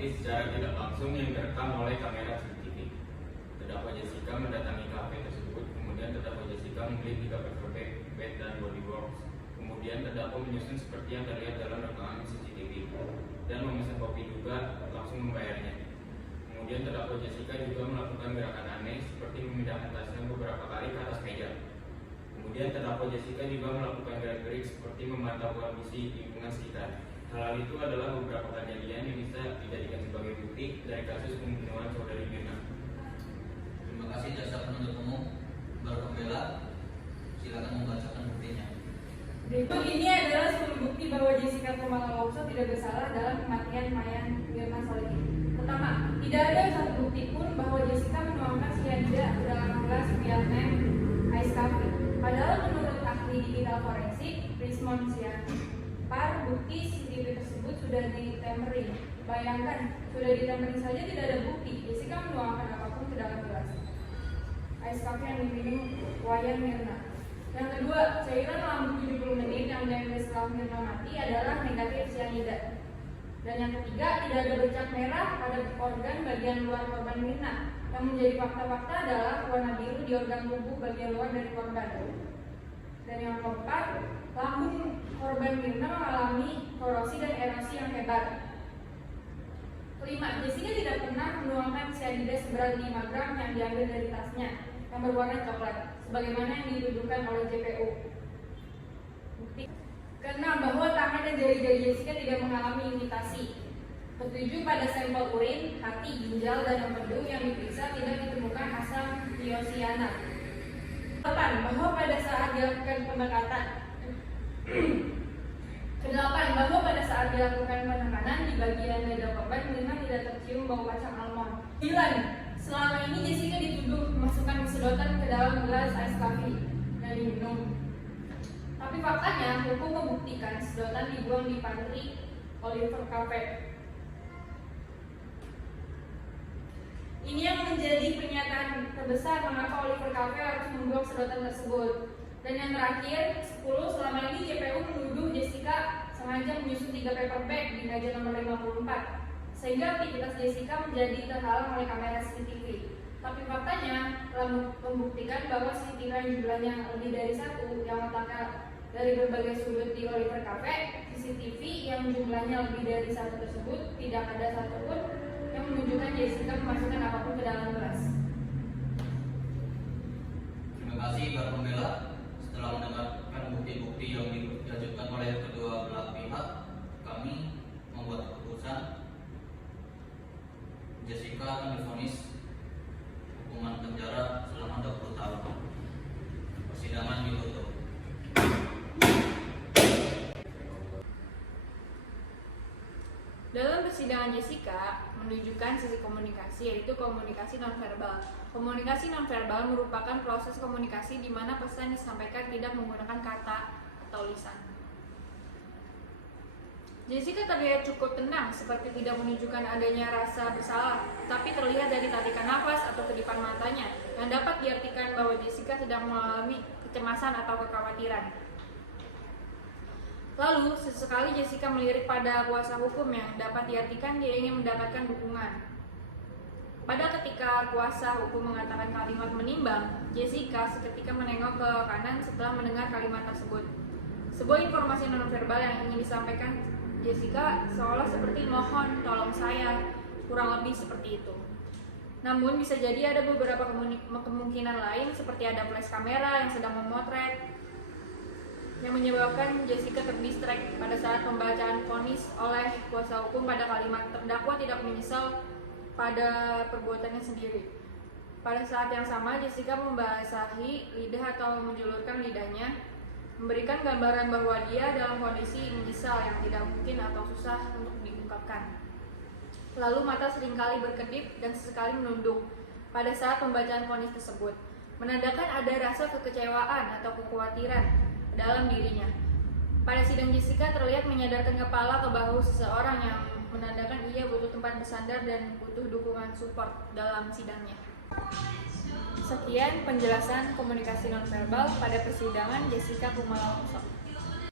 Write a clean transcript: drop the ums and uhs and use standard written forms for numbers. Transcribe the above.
berarti secara tidak langsung yang direkam oleh kamera CCTV. Terdakwa Jessica mendatangi kafe tersebut, kemudian terdakwa Jessica membeli 3 paper bag dan body box. Kemudian terdakwa menyusun seperti yang terlihat dalam rekaman CCTV dan memesan kopi juga langsung membayarnya. Kemudian terdakwa Jessica juga melakukan gerakan aneh seperti memindahkan tasnya beberapa kali ke atas meja. Kemudian terdakwa Jessica juga melakukan gerak-gerik seperti memantau kondisi lingkungan sekitar. Hal itu adalah beberapa kejadian yang bisa dijadikan sebagai bukti dari kasus pembunuhan saudari Mirna. Terima kasih jaksa penuntut umum. Berpembela, silakan membacakan buktinya. Berikut ini adalah 10 bukti bahwa Jessica Kumala Wongso tidak bersalah dalam kematian Mayan Mirna Solihin. Pertama, tidak ada satu bukti pun bahwa Jessica menuangkan cyanida ke dalam gelas Vietnam Ice Coffee. Padahal menurut ahli digital forensik Rismond Sianipar, bukti CCTV tersebut sudah ditempering. Bayangkan, sudah ditempering saja tidak ada bukti Jessica menuangkan apapun ke dalam gelas Ice Coffee yang diminum Wayan Mirna. Yang kedua, cairan lambung 70 menit yang diambil setelah Mirna mati adalah negatif cyanida. Dan yang ketiga, tidak ada bercak merah pada organ bagian luar korban Mirna. Yang menjadi fakta-fakta adalah warna biru di organ tubuh bagian luar dari korban. Dan yang keempat, lambung korban Mirna mengalami korosi dan erosi yang hebat. Kelima, Jessica tidak pernah menuangkan cyanida seberat 5 gram yang diambil dari tasnya yang berwarna coklat, sebagaimana yang dituduhkan oleh JPU. Bukti keenam, bahwa tangan dan jari-jari Jessica tidak mengalami imitasi. Ketujuh, pada sampel urin, hati, ginjal, dan empedu yang diperiksa tidak ditemukan asam tiosianat. Kedelapan, bahwa pada saat dilakukan pendekatan Kedelapan, bahwa pada saat dilakukan penekanan di bagian dada korban, Mirna tidak tercium bau kacang almond. 9. Selama ini Jessica dituduh memasukkan sedotan ke dalam gelas ice coffee dan diminum. Tapi faktanya, hukum membuktikan sedotan dibuang di pantry Oliver Cafe. Ini yang menjadi pernyataan terbesar mengapa Oliver Cafe harus membuang sedotan tersebut. Dan yang terakhir, 10, selama ini JPU menuduh Jessica sengaja menyusun 3 paper bag di meja nomor 54, sehingga aktivitas Jessica menjadi terhalang oleh kamera CCTV. Tapi faktanya telah membuktikan bahwa CCTV yang jumlahnya lebih dari 1 yang letaknya dari berbagai sudut di Oliver Cafe, CCTV yang jumlahnya lebih dari 1 tersebut tidak ada satupun yang menunjukkan Jessica memasukkan apapun ke dalam gelas. Terima kasih para pembela. Setelah mendengarkan bukti-bukti yang diajukan oleh kedua belah pihak, kami membuat keputusan Jessica akan divonis hukuman penjara selama 20 tahun. Persidangan ditutup. Dalam persidangan Jessica menunjukkan sisi komunikasi, yaitu komunikasi nonverbal. Komunikasi nonverbal merupakan proses komunikasi di mana pesan disampaikan tidak menggunakan kata atau lisan. Jessica terlihat cukup tenang, seperti tidak menunjukkan adanya rasa bersalah, tapi terlihat dari tarikan nafas atau kedipan matanya yang dapat diartikan bahwa Jessica sedang mengalami kecemasan atau kekhawatiran. Lalu, sesekali Jessica melirik pada kuasa hukum yang dapat diartikan dia ingin mendapatkan dukungan. Pada ketika kuasa hukum mengatakan kalimat menimbang, Jessica seketika menengok ke kanan setelah mendengar kalimat tersebut. Sebuah informasi nonverbal yang ingin disampaikan Jessica seolah seperti mohon tolong saya, kurang lebih seperti itu. Namun bisa jadi ada beberapa kemungkinan lain seperti ada flash kamera yang sedang memotret yang menyebabkan Jessica terdistract pada saat pembacaan vonis oleh kuasa hukum pada kalimat terdakwa tidak menyesal pada perbuatannya sendiri. Pada saat yang sama, Jessica membasahi lidah atau menjulurkan lidahnya, memberikan gambaran bahwa dia dalam kondisi menyesal yang tidak mungkin atau susah untuk diungkapkan. Lalu mata seringkali berkedip dan sesekali menunduk pada saat pembacaan vonis tersebut, menandakan ada rasa kekecewaan atau kekhawatiran dalam dirinya. Pada sidang, Jessica terlihat menyadarkan kepala ke bahu seseorang yang menandakan ia butuh tempat bersandar dan butuh dukungan support dalam sidangnya. Sekian penjelasan komunikasi nonverbal pada persidangan Jessica Kumala Wongso.